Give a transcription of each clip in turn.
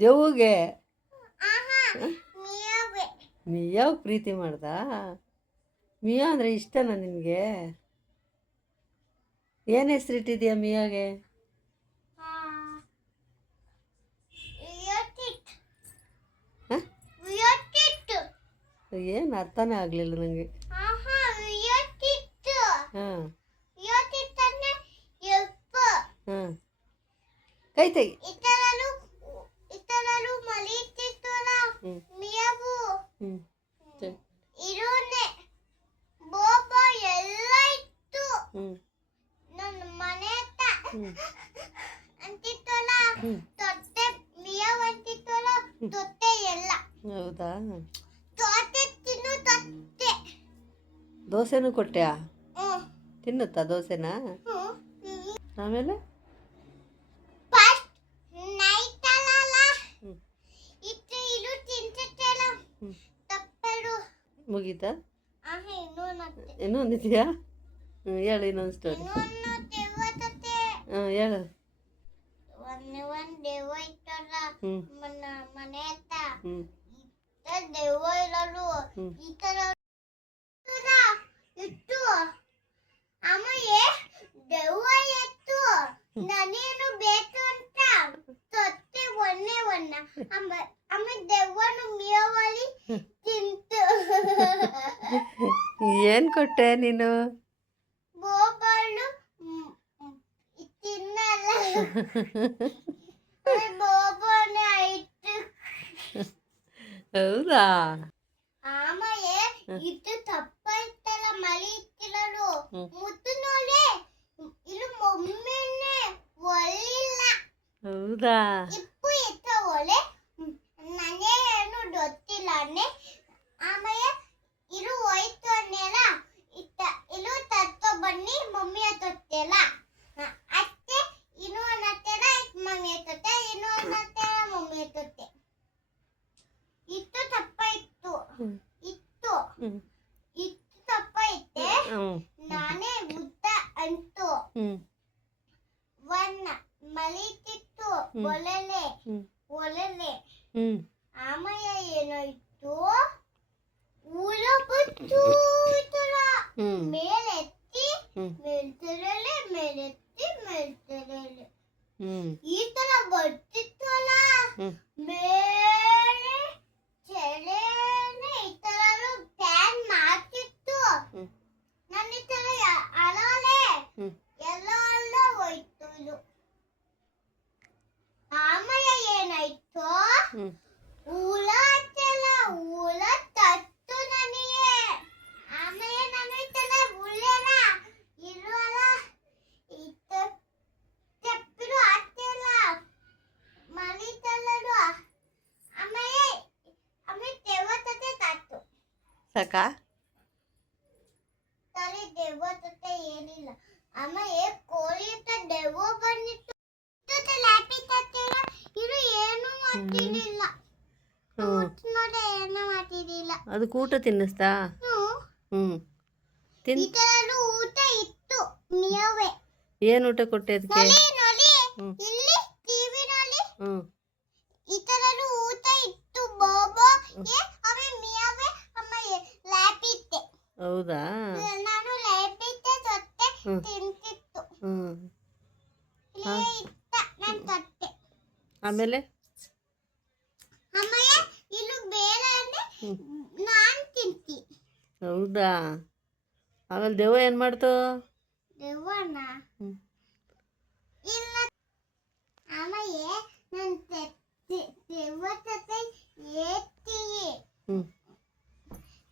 ದೆವ್ವಗೆ? ಮಿಯಾವೆ ಪ್ರೀತಿ ಮಾಡ್ದ? ಮಿಯಾ ಅಂದರೆ ಇಷ್ಟನಾ ನಿನಗೆ ಏನು ಹೆಸರಿಟ್ಟಿದ್ಯಾ ಮಿಯಾಗೆ? ಏನು ಅರ್ಥನೇ ಆಗಲಿಲ್ಲ ನನಗೆ ಹಾಂ. ಕೈ ತೆಗಿ. ಸರಿ. ಇರೋನೆ. ಬೋಬ ಎಲ್ಲ ಇತ್ತು. ನನ್ನ ಮನೆ ಅಂತಿತ್ತಲ್ಲ? ತೊಟ್ಟೆ ಮೇವು ಅಂತಿತ್ತಲ್ಲ? ತೊಟ್ಟೆ ಎಲ್ಲ. ಹೌದಾ? ತೊಟ್ಟೆ ತಿನ್ನು ತೊಟ್ಟೆ. ದೋಸೆನೂ ಕೊಟ್ಟೆಯಾ? ತಿನ್ನುತ್ತಾ ದೋಸೆನಾ? ಆಮೇಲೆ ಫಸ್ಟ್ ನೈಟ್ ಅಲ್ಲ ಹ್ಞೂ ಇತ್ತು ಇದು ತಿಂತಿತ್ತಲ್ಲ ಹ್ಞೂ ತಪ್ಪಡು ಮುಗೀತಾ? ಇನ್ನೂ ಒಂದಿದೆಯಾ ಹ್ಞೂ ಹೇಳು ಇನ್ನೊಂದು ಸ್ಟೋರಿ ಹಾಂ ಹೇಳು. ಎತ್ತು. ಬೇಕು ಅಂತ ತೊತ್ತೆ ಒನ್ನ ದೆವ್ವನು ಏನು ಕೊಟ್ಟೆ ನೀನು? ಹೌದಾ? ಇದು ತಪ್ಪ ಇತ್ತಲ್ಲ ಮಳಿ ಇತ್ತಿರಲು ಹ್ಮ್. ಮುತ್ತು ನೋಡೆ ಮಮ್ಮಿನೇ ಒಳ್ಳಿಲ್ಲ ಹೌದಾ ಇಪ್ಪು ಇತ್ತ ಒಲೆ ನನಗೆ ಏನು ಗೊತ್ತಿಲ್ಲ ಅನ್ನೆ ಆಮೇಲೆ ಇದು ಹೋಯ್ತು ಅನ್ನೆಲ್ಲ ಇತ್ತ ಇದು ತತ್ತೋ ಬನ್ನಿ ಮಮ್ಮಿ ತೊತ್ತೆಲ್ಲ ಅತ್ತೆ ಇನ್ನು ಅನ್ನತ್ತೆಲ್ಲ ಮಮ್ಮಿ ತೊತ್ತೆ ಇನ್ನು ಅನ್ನತ್ತೆಲ್ಲ ಮಮ್ಮಿ ತೊತ್ತೆ ಇತ್ತು ತಪ್ಪ ಇತ್ತು ಹ್ಮ್. ಇತ್ತು ಹ್ಞೂ ಇತ್ತು ತಪ್ಪ ಇತ್ತೆ ಹ್ಞೂ ನಾನೇ ಉದ್ದ ಅಂತು ಹ್ಞೂ ವನ್ನ ಮಲಿತಿತ್ತು ಹ್ಮ್. ಒಲೆಲೆ ಹ್ಮ್. ಒಲೆಲೆ ಹ್ಞೂ ಆಮೇಲೆ ಏನಾಯ್ತು ಹುಳ ಬಂತು ಈ ತರ ಹ್ಞೂ ಮೇಲೆತ್ತಿ ಹ್ಮ್. ಮೇಲ್ತರಲೆ ಮೇಲೆತ್ತಿ ಮೇಲ್ತರಲೆ ಹ್ಞೂ ಈ ತರ ಬರ್ತಿತ್ತಲ್ಲ ಹ್ಮ್. ಮೇಲೆ ಚೆಲೆನೆ ಈ ತರ ಪ್ಯಾನ್ ಮಾಡ್ತಿತ್ತು ಹ್ಮ್. ನನ್ನ ಈ ತರ ಯ- ಅಲಾಲೆ ಹ್ಮ್. ಎಲ್ಲ ಅಲ್ಲ ಹೋಯ್ತು ಇದು ಆಮೇಲೆ ಏನಾಯ್ತು ಹ್ಞೂ ಹುಳ ಹತ್ತಲ್ಲ ಹುಳ ತತ್ತು ನನಗೆ ಆಮೇಲೆ ನಾನು ಇತ್ತಲ್ಲ ಹುಳನ ಇರುವಲ್ಲ ಇತ್ತ ತೆಪ್ಪಿರು ಹತ್ತಿಲ್ಲ ಮಲಿತಲ್ಲದು ಆಮೇಲೆ ಆಮೇಲೆ ದೆವ್ವ ತತ್ತೆ ತತ್ತು ಸಾಕಾ ತಲೆ ದೆವ್ವ ತತ್ತೆ ಏನಿಲ್ಲ ಆಮೇಲೆ ಕೋಳಿ ಹತ್ರ ದೆವ್ವ ಬಂದಿತ್ತು ತತ್ತೆ ಲ್ಯಾಪಿ ತತ್ತಿಲ್ಲ ಇದು ಅದಕ್ಕೆ ಊಟ ತಿನ್ನಿಸ್ತಾ? ಹ್ಮ್. ಟಿವಿ ತಿನ್ ಊಟ ಇತ್ತು ಏನು ಊಟ ಕೊಟ್ಟೆ ಅದಕ್ಕೆ? ಹೌದಾ? ಹ್ಮ್. ಇಲ್ಲಿ ಟಿವಿ ನಾನ್ ತಿಂತಿ. ಹೌದಾ? ಆಮೇಲೆ ದೆವ್ವ ಏನು ಮಾಡ್ತು? ದೆವ್ವನ? ಇಲ್ಲ. ಆಮೇಲೆ ನನ್ನ ದೆವ್ವ ಜೊತೆ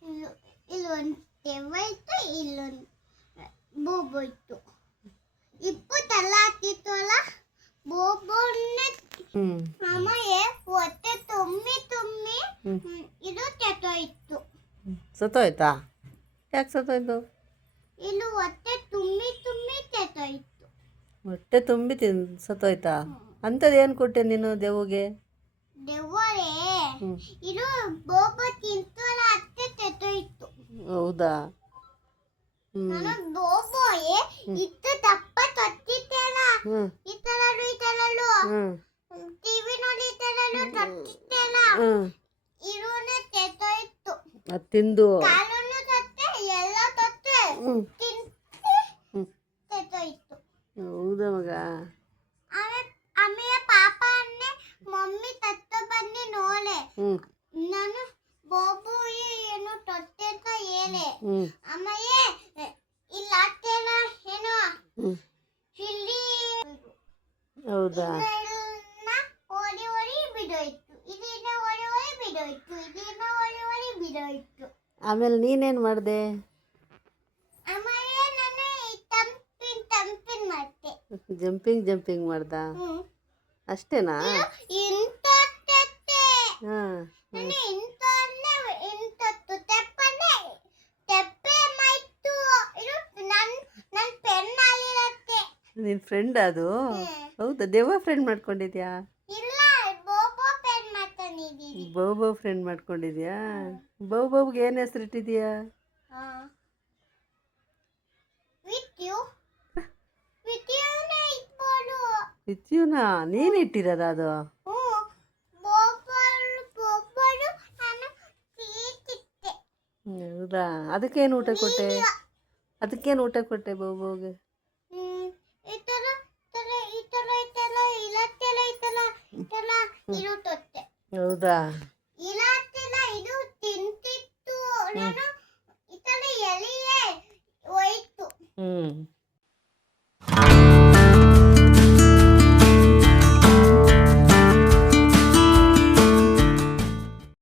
ಇಲ್ಲು ಇಲ್ಲೊಂದು ದೆವ್ವ ಇತ್ತು ಇಲ್ಲೊಂದು ಬೂಬು ಇತ್ತು. ಇಪ್ಪು ತಲ್ಲ ಹಾಕಿತ್ತು ಅಲ್ಲ ಸತ್ತೋಯ್ತಾ ಯಾಕೆ ಸತ್ತೋಯ್ತು ಇದು ಹೊಟ್ಟೆ ತುಂಬಿ ತುಂಬಿ ಸತ್ತೋಯ್ತು ಹೊಟ್ಟೆ ತುಂಬಿ ತಿನ್ ಸತ್ತೋಯ್ತಾ ಅಂಥದ್ದು ಏನು ಕೊಟ್ಟೆ ನೀನು ದೆವ್ವಗೆ? ದೆವ್ವರೇ ಇದು ಬೋಬ ತಿಂತು ಅತ್ತೆ ಸತ್ತೋಯ್ತು ಹೌದಾ? ನಾನು ಬೋಬೋಯೇ ಇತ್ತು ದಪ್ಪ ತೊತ್ತಿತ್ತಲ್ಲ ತಿಂದು. ಹೌದಾ ಮಗ? ಆಮೇಲೆ ಆಮೇಲೆ ಪಾಪ ಅನ್ನೆ ಮಮ್ಮಿ ತತ್ತ ಬಂದು ನೋಲೆ. ನಾನು ಬಾಬು ಏನು ತೊಟ್ಟೆ ಅಂತ ಹೇಳೆ. ಆಮೇಲೆ ನೀನೇನು ಮಾಡಿದೆ? ಜಂಪಿಂಗ್ ಜಂಪಿಂಗ್ ಮಾಡ್ದ? ಅಷ್ಟೇನಾ? ನಾನು ನಿನ್ನ ಫ್ರೆಂಡ್ ಅದು? ಹೌದಾ ದೇವ ಫ್ರೆಂಡ್ ಮಾಡ್ಕೊಂಡಿದ್ಯಾ ಇಲ್ಲ ಬೋಬೋ ಪೆನ್ ಮಾಡ್ಕೊಂಡಿದ್ದೀನಿ ಬೌ ಬೌ ಫ್ರೆಂಡ್ ಮಾಡ್ಕೊಂಡಿದ್ಯಾ? ಬೌ ಬೌಗೆ ಏನು ಹೆಸರು ಇಟ್ಟಿದ್ಯಾ? ವಿತ್ ಯು ವಿತ್ ಯುನೇ ಇಟ್ಬೋದು. ಇತ್ಯೂನಾ ನೀನು ಇಟ್ಟಿರೋದ ಅದು? ಹೌದಾ? ಅದಕ್ಕೇನು ಊಟ ಕೊಟ್ಟೆ? ಅದಕ್ಕೇನು ಊಟ ಕೊಟ್ಟೆ ಬೌ ಬೌಗೆ ಹ್ಮ್. ಹೌದಾ ಇಲಾತಿಲ್ಲ